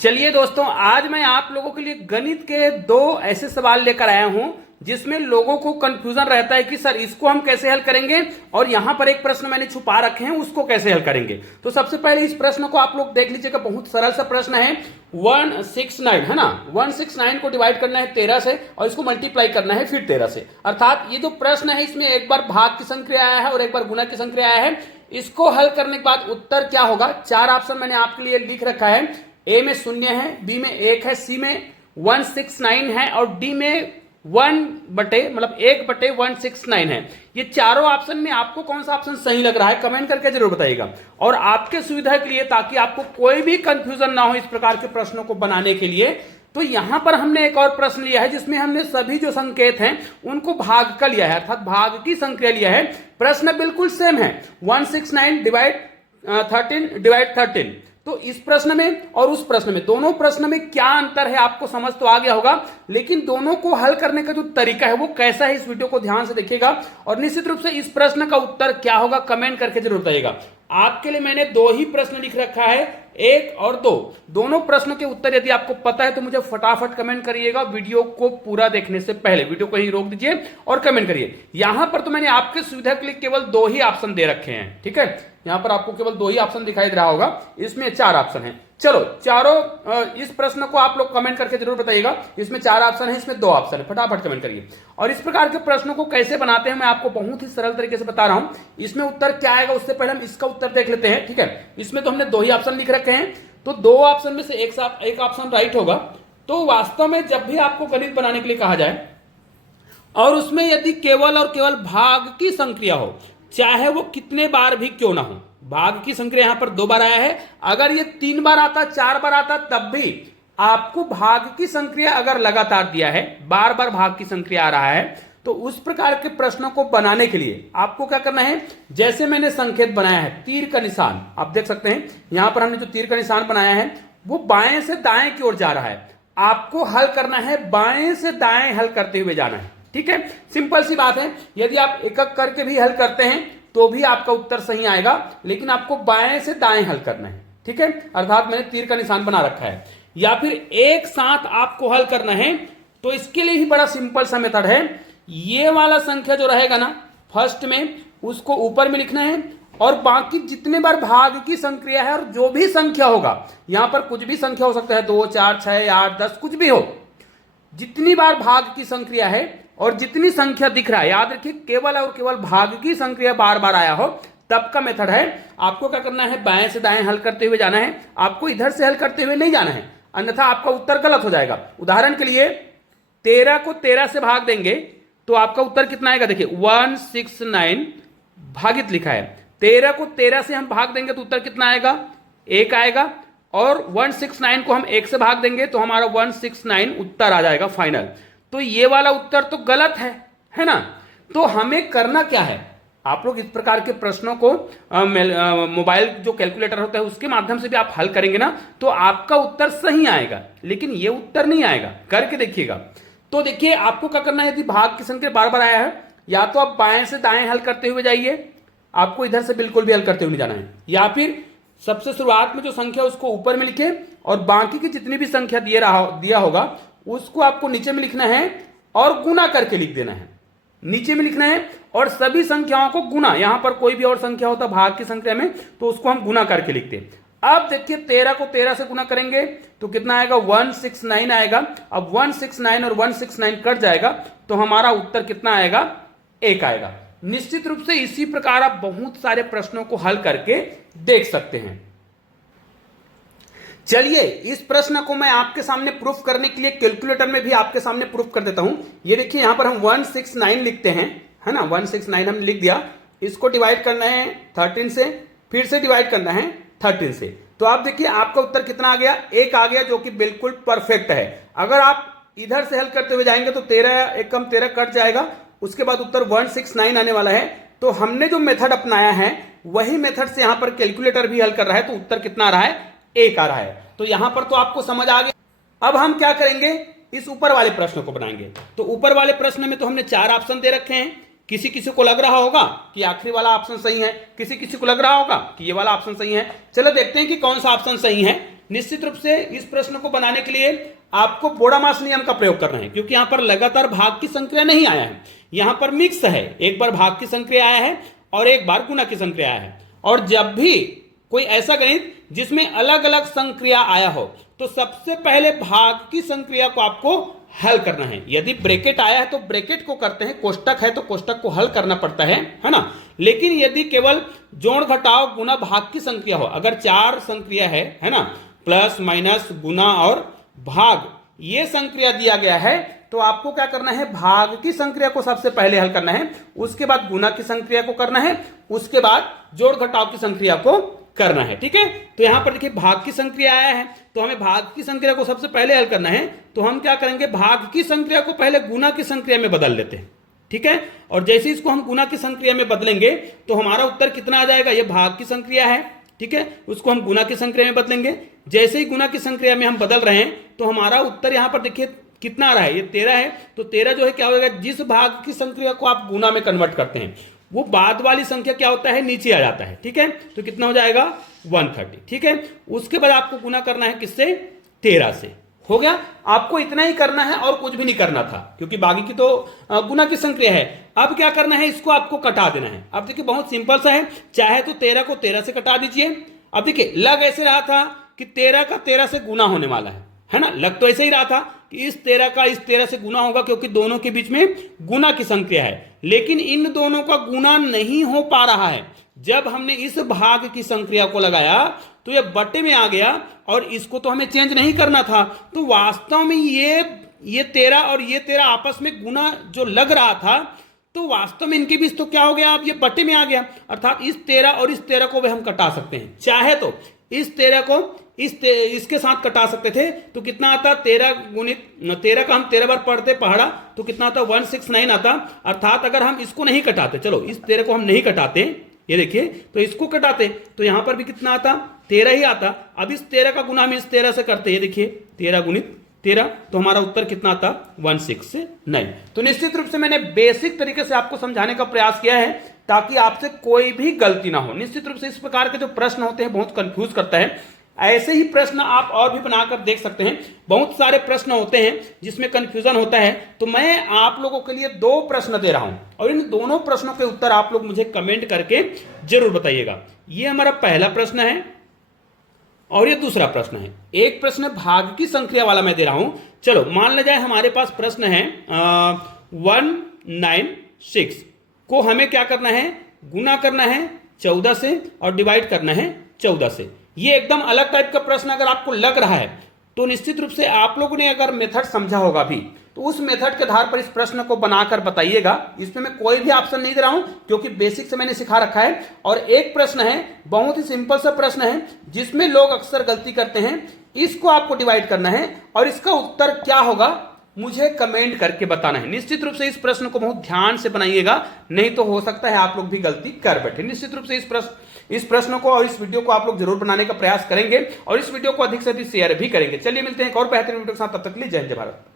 चलिए दोस्तों, आज मैं आप लोगों के लिए गणित के दो ऐसे सवाल लेकर आया हूं जिसमें लोगों को कंफ्यूजन रहता है कि सर इसको हम कैसे हल करेंगे और यहां पर एक प्रश्न मैंने छुपा रखे हैं उसको कैसे हल करेंगे। तो सबसे पहले इस प्रश्न को आप लोग देख लीजिएगा, बहुत सरल सा प्रश्न है। 169 है ना, 169 को डिवाइड करना है 13 से और इसको मल्टीप्लाई करना है फिर 13 से। अर्थात ये जो प्रश्न है इसमें एक बार भाग की संख्या आया है और एक बार गुणा की संख्या आया है। इसको हल करने के बाद उत्तर क्या होगा, चार ऑप्शन मैंने आपके लिए लिख रखा है। ए में 0 है, बी में 1 है, सी में 169 है और डी में 1/169 है। ये चारों ऑप्शन में आपको कौन सा ऑप्शन सही लग रहा है कमेंट करके जरूर बताइएगा। और आपके सुविधा के लिए, ताकि आपको कोई भी कंफ्यूजन ना हो इस प्रकार के प्रश्नों को बनाने के लिए, तो यहां पर हमने एक और प्रश्न लिया है जिसमें हमने सभी जो संकेत हैं उनको भाग का लिया है, अर्थात भाग की संख्या लिया है। प्रश्न बिल्कुल सेम है, 169 डिवाइड 13। तो इस प्रश्न में और उस प्रश्न में, दोनों प्रश्न में क्या अंतर है आपको समझ तो आ गया होगा, लेकिन दोनों को हल करने का जो तरीका है वो कैसा है इस वीडियो को ध्यान से देखिएगा। और निश्चित रूप से इस प्रश्न का उत्तर क्या होगा कमेंट करके जरूर बताइएगा। आपके लिए मैंने दो ही प्रश्न लिख रखा है, 1 और 2। दोनों प्रश्नों के उत्तर यदि आपको पता है तो मुझे फटाफट कमेंट करिएगा। वीडियो को पूरा देखने से पहले वीडियो को ही रोक दीजिए और कमेंट करिए। यहां पर तो मैंने आपके सुविधा के लिए केवल दो ही ऑप्शन दे रखे हैं, ठीक है। यहां पर आपको केवल दो ही ऑप्शन दिखाई दे रहा होगा, इसमें 4 ऑप्शन है। चलो चारों इस प्रश्न को आप लोग कमेंट करके जरूर बताइएगा। इसमें 4 ऑप्शन है, इसमें 2 ऑप्शन है, फटाफट कमेंट करिए। और इस प्रकार के प्रश्नों को कैसे बनाते हैं मैं आपको बहुत ही सरल तरीके से बता रहा हूं। इसमें उत्तर क्या आएगा उससे पहले हम इसका उत्तर देख लेते हैं, ठीक है। इसमें तो हमने दो ही ऑप्शन लिख रखे हैं, तो 2 ऑप्शन में से एक ऑप्शन राइट होगा। तो वास्तव में जब भी आपको गणित बनाने के लिए कहा जाए और उसमें यदि केवल और केवल भाग की संख्या हो, चाहे वो कितने बार भी क्यों ना हो, भाग की संख्या यहां पर 2 बार आया है, अगर ये 3 बार आता, 4 बार आता, तब भी आपको भाग की संख्या अगर लगातार दिया है, बार बार भाग की संख्या आ रहा है, तो उस प्रकार के प्रश्नों को बनाने के लिए आपको क्या करना है, जैसे मैंने संकेत बनाया है तीर का निशान, आप देख सकते हैं यहां पर हमने जो तीर का निशान बनाया है वो बाएं से दाएं की ओर जा रहा है। आपको हल करना है, बाएं से दाएं हल करते हुए जाना है, ठीक है। सिंपल सी बात है, यदि आप एक एक करके भी हल करते हैं तो भी आपका उत्तर सही आएगा, लेकिन आपको बाएं से दाएं हल करना है, ठीक है। अर्थात मैंने तीर का निशान बना रखा है। या फिर एक साथ आपको हल करना है तो इसके लिए ही बड़ा सिंपल सा मेथड है। ये वाला संख्या जो रहेगा ना फर्स्ट में, उसको ऊपर में लिखना है और बाकी जितने बार भाग की संख्या है और जो भी संख्या होगा, यहां पर कुछ भी संख्या हो सकता है, 2, 4, 6, 8, 10 कुछ भी हो, जितनी बार भाग की संख्या है और जितनी संख्या दिख रहा है, याद रखिए केवल और केवल भाग की संख्या बार बार आया हो तब का मेथड है। आपको क्या करना है, बाएं से दाएं हल करते हुए जाना है, आपको इधर से हल करते हुए नहीं जाना है, अन्यथा आपका उत्तर गलत हो जाएगा। उदाहरण के लिए 13 को 13 से भाग देंगे तो आपका उत्तर कितना आएगा, देखिए 169 भागित लिखा है, 13 को 13 से हम भाग देंगे तो उत्तर कितना आएगा, 1 आएगा। और 169 को हम 1 से भाग देंगे तो हमारा 169 उत्तर आ जाएगा फाइनल। तो ये वाला उत्तर तो गलत है ना। तो हमें करना क्या है, आप लोग इस प्रकार के प्रश्नों को मोबाइल जो कैलकुलेटर होता है उसके माध्यम से भी आप हल करेंगे ना तो आपका उत्तर सही आएगा, लेकिन ये उत्तर नहीं आएगा, करके देखिएगा। तो देखिए आपको क्या करना है, यदि भाग की संख्या बार बार आया है, या तो आप बाएं से दाएं हल करते हुए जाइए, आपको इधर से बिल्कुल भी हल करते हुए नहीं जाना है, या फिर सबसे शुरुआत में जो संख्या उसको ऊपर में लिखे और बाकी की जितनी भी संख्या दिया होगा उसको आपको नीचे में लिखना है और गुना करके लिख देना है, नीचे में लिखना है और सभी संख्याओं को गुना, यहां पर कोई भी और संख्या होता भाग की संख्या में तो उसको हम गुना करके लिखते हैं। अब देखिए 13 को 13 से गुना करेंगे तो कितना आएगा, 169 आएगा। अब 169 और 169 कट जाएगा तो हमारा उत्तर कितना आएगा, 1 आएगा। निश्चित रूप से इसी प्रकार आप बहुत सारे प्रश्नों को हल करके देख सकते हैं। चलिए इस प्रश्न को मैं आपके सामने प्रूफ करने के लिए कैलकुलेटर में भी आपके सामने प्रूफ कर देता हूं। ये देखिए यहां पर हम 169 लिखते हैं, है ना, 169 हमने लिख दिया। इसको डिवाइड करना है 13 से, फिर से डिवाइड करना है 13 से, तो आप देखिए आपका उत्तर कितना आ गया, 1 आ गया, जो कि बिल्कुल परफेक्ट है। अगर आप इधर से हल करते हुए जाएंगे तो 13 एक कम 13 कट जाएगा, उसके बाद उत्तर 169 आने वाला है। तो हमने जो मेथड अपनाया है वही मेथड से यहां पर कैलकुलेटर भी हल कर रहा है, तो उत्तर कितना आ रहा है, 1 आ रहा है। तो यहां पर तो आपको समझ आ गया। अब हम क्या करेंगे, इस ऊपर वाले प्रश्न को बनाएंगे। तो ऊपर वाले प्रश्न में तो हमने 4 ऑप्शन दे रखे हैं, किसी किसी को लग रहा होगा कि आखिरी वाला ऑप्शन सही है, किसी किसी को लग रहा होगा कि ये वाला ऑप्शन सही है। चलो देखते हैं कि कौन सा ऑप्शन सही है। निश्चित रूप से इस प्रश्न को बनाने के लिए आपको बोडामास नियम का प्रयोग करना है, क्योंकि यहां पर लगातार भाग की संक्रिया नहीं आया है, यहां पर मिक्स है, एक बार भाग की संक्रिया आया है और एक बार गुणा की संक्रिया आया है। और जब भी कोई ऐसा गणित जिसमें अलग अलग संक्रिया आया हो तो सबसे पहले भाग की संक्रिया को आपको हल करना है। यदि ब्रैकेट आया है तो ब्रैकेट को करते हैं, कोष्टक है तो कोष्टक को हल करना पड़ता है ना। लेकिन यदि केवल जोड़ घटाव गुना भाग की संक्रिया हो, अगर 4 संक्रिया है ना, प्लस माइनस गुना और भाग, ये संक्रिया दिया गया है तो आपको क्या करना है, भाग की संक्रिया को सबसे पहले हल करना है, उसके बाद गुना की संक्रिया को करना है, उसके बाद जोड़ घटाव की संक्रिया को करना है। ठीक है, तो यहां पर देखिए भाग की संक्रिया आया है तो हमें भाग की संक्रिया को सबसे पहले हल करना है, तो हम क्या करेंगे, भाग की संक्रिया को पहले गुना की संक्रिया में बदल लेते हैं। ठीक है, और जैसे इसको हम गुना की संक्रिया में बदलेंगे तो हमारा उत्तर कितना आ जाएगा, ये भाग की संक्रिया है, ठीक है, उसको हम गुना की संक्रिया में बदलेंगे। जैसे ही गुना की संक्रिया में हम बदल रहे हैं तो हमारा उत्तर यहां पर देखिए कितना आ रहा है, ये 13 है, तो 13 जो है क्या होगा, जिस भाग की संक्रिया को आप गुना में कन्वर्ट करते हैं वो बाद वाली संख्या क्या होता है, नीचे आ जाता है। ठीक है, तो कितना हो जाएगा 130। ठीक है, उसके बाद आपको गुना करना है किससे, 13 से। हो गया, आपको इतना ही करना है और कुछ भी नहीं करना था, क्योंकि बाकी की तो गुना की संक्रिया है। अब क्या करना है, इसको आपको कटा देना है। अब देखिए बहुत सिंपल सा है, चाहे तो 13 को 13 से कटा दीजिए। अब देखिए लग ऐसे रहा था कि 13 का 13 से गुना होने वाला है ना, लग तो ऐसे ही रहा था कि इस 13 का इस 13 से गुना होगा, क्योंकि दोनों के बीच में गुना की संक्रिया है, लेकिन इन दोनों का गुना नहीं हो पा रहा है। जब हमने इस भाग की संक्रिया को लगाया तो ये बटे में आ गया और इसको तो हमें चेंज नहीं करना था, तो वास्तव में ये 13 और ये 13 आपस में गुना जो लग रहा था, तो वास्तव में इनके बीच तो क्या हो गया, अब ये बटे में आ गया, अर्थात इस 13 और इस 13 को भी हम कटा सकते हैं। चाहे तो इस 13 को इसके साथ कटा सकते थे, तो कितना आता, 13 गुणित 13 का हम 13 बार पढ़ते पहाड़ा तो कितना आता, 169 आता। अर्थात अगर हम इसको नहीं कटाते, चलो इस 13 को हम नहीं कटाते, ये देखिए, तो इसको कटाते तो यहां पर भी कितना आता, 13 ही आता। अब इस 13 का गुना हम इस 13 से करते, ये देखिए 13 गुणित 13, तो हमारा उत्तर कितना आता, 169। तो निश्चित रूप से मैंने बेसिक तरीके से आपको समझाने का प्रयास किया है ताकि आपसे कोई भी गलती ना हो। निश्चित रूप से इस प्रकार के जो प्रश्न होते हैं बहुत कंफ्यूज करता है, ऐसे ही प्रश्न आप और भी बनाकर देख सकते हैं। बहुत सारे प्रश्न होते हैं जिसमें कंफ्यूजन होता है, तो मैं आप लोगों के लिए 2 प्रश्न दे रहा हूं और इन दोनों प्रश्नों के उत्तर आप लोग मुझे कमेंट करके जरूर बताइएगा। ये हमारा पहला प्रश्न है और ये दूसरा प्रश्न है। एक प्रश्न भाग की संक्रिया वाला मैं दे रहा हूं। चलो मान लिया जाए हमारे पास प्रश्न है 196 को हमें क्या करना है, गुना करना है 14 से और डिवाइड करना है 14 से। ये एकदम अलग टाइप का प्रश्न अगर आपको लग रहा है तो निश्चित रूप से आप लोगों ने अगर मेथड समझा होगा भी तो उस मेथड के आधार पर इस प्रश्न को बनाकर बताइएगा। इसमें मैं कोई भी ऑप्शन नहीं दे रहा हूं क्योंकि बेसिक से मैंने सिखा रखा है। और एक प्रश्न है, बहुत ही सिंपल सा प्रश्न है जिसमें लोग अक्सर गलती करते हैं, इसको आपको डिवाइड करना है और इसका उत्तर क्या होगा मुझे कमेंट करके बताना है। निश्चित रूप से इस प्रश्न को बहुत ध्यान से बनाइएगा, नहीं तो हो सकता है आप लोग भी गलती कर बैठे। निश्चित रूप से इस प्रश्न को और इस वीडियो को आप लोग जरूर बनाने का प्रयास करेंगे और इस वीडियो को अधिक से अधिक शेयर भी करेंगे। चलिए मिलते हैं एक और बेहतरीन वीडियो के साथ, तब तक के लिए जय हिंद जय भारत।